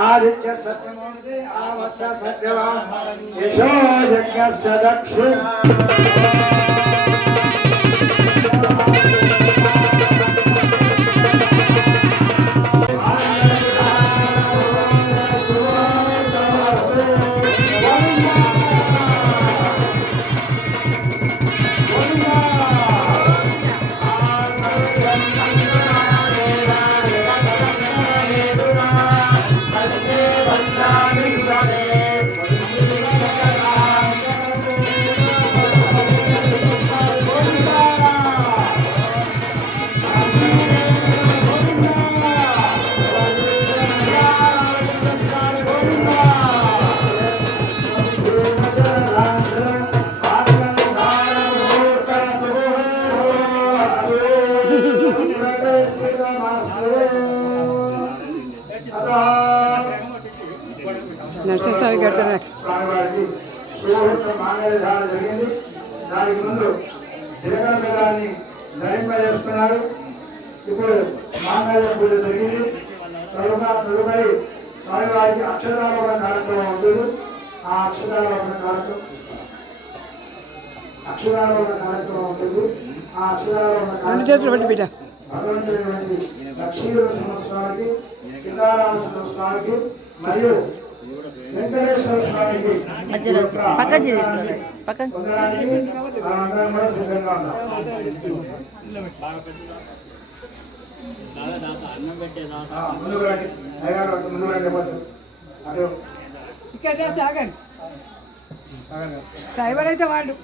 आदित्य सत्यमूर्ति आवस्य सत्यवान् यशो यज्ञस्य दक्षिण నరసింహస్వామి కడుతున్నా దానికి ముందు జీలకర్ర బెల్లాన్ని ధరింపజేసుకున్నారు. ఇప్పుడు మాంగళ్య పూజ జరిగింది. తదుపరి స్వామివారికి అక్షరారోహణ కార్యక్రమం ఉంటుంది. ఆ అక్షరారోహణ కార్యక్రమం ఉంటుంది. ఆ అక్షరారోహణ భగవంతుడి లక్ష్మీనరసింహస్వామికి, సీతారామచంద్ర స్వామికి మరియు వెంకటేశ్వర స్వామికి పొందడానికి మనందరం కూడా సిద్ధంగా ఉన్నాం. ముందుకు రండి అయ్యారు, ముందుకు రండి అటు ఇక్కడ సాగండి సైబర్ అయితే వాళ్ళు